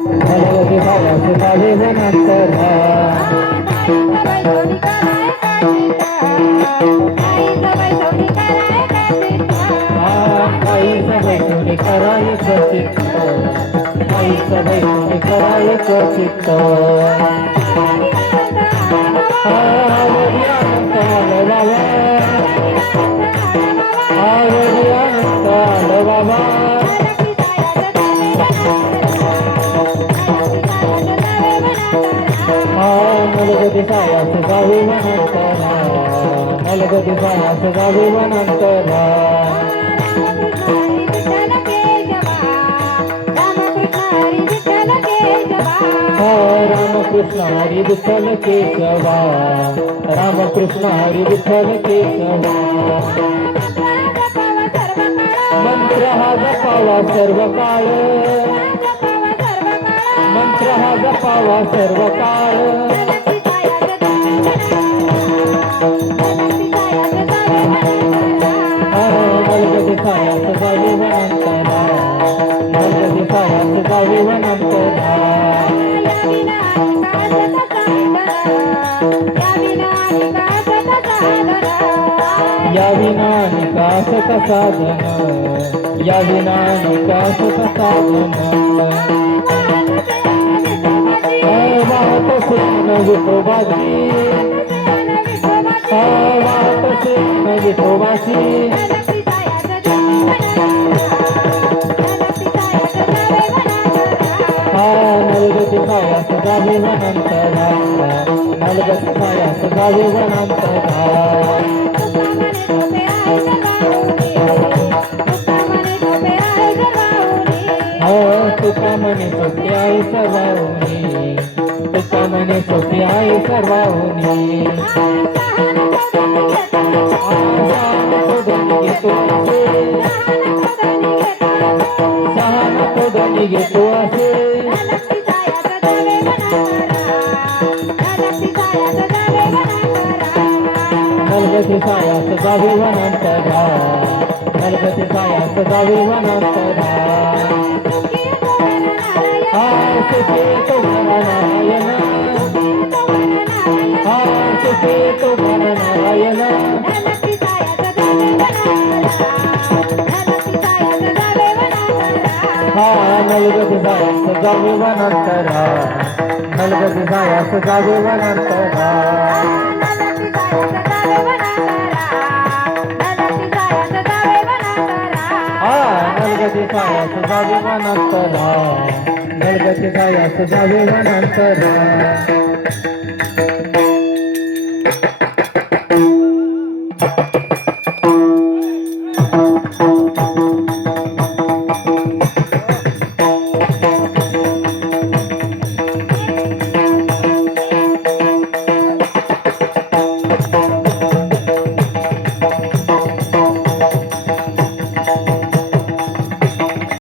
नलगती सायास गावे वनांतरा आईचं बैठोडी करायचं चित्त आईचं बैठोडी करायचं चित्त आवडी अनंत आलं बाबा आवडी अनंत आलं बाबा नलगती सायास गावे वनांतरा नलगती सायास गावे वनांतरा रामकृष्ण हरी विठ्ठल केशवा रामकृष्ण हरी विठ्ठल केशवा मंत्र हा जपावा सर्व काळ मंत्र हा जपावा सर्व काळ नलगती सायास गावे वनांतरा नलगती सायास गावे वनांतरा या विना निकासक साधन या विना निकासक साधन वाहत सिंह विठोबाची वाहत सिंह विठोबाची नलगती सायास गावे वनांतरा नलगती सायास गावे वनांतरा तुका म्हणे सोपी आहे सर्वाहुनी तुका म्हणे सोपी आहे सर्वाहुनी सहान कोदणी घेतो असे नलगती सायास गावे वनांतरा नलगती सायास गावे वनांतरा सुखे तो नारायण सुखे तो नारायण नलगती सायास गावे वनांतरा नलगती सायास गावे वनांतरा नलगती सायास गावे वनांतरा नलगती सायास गावे वनांतरा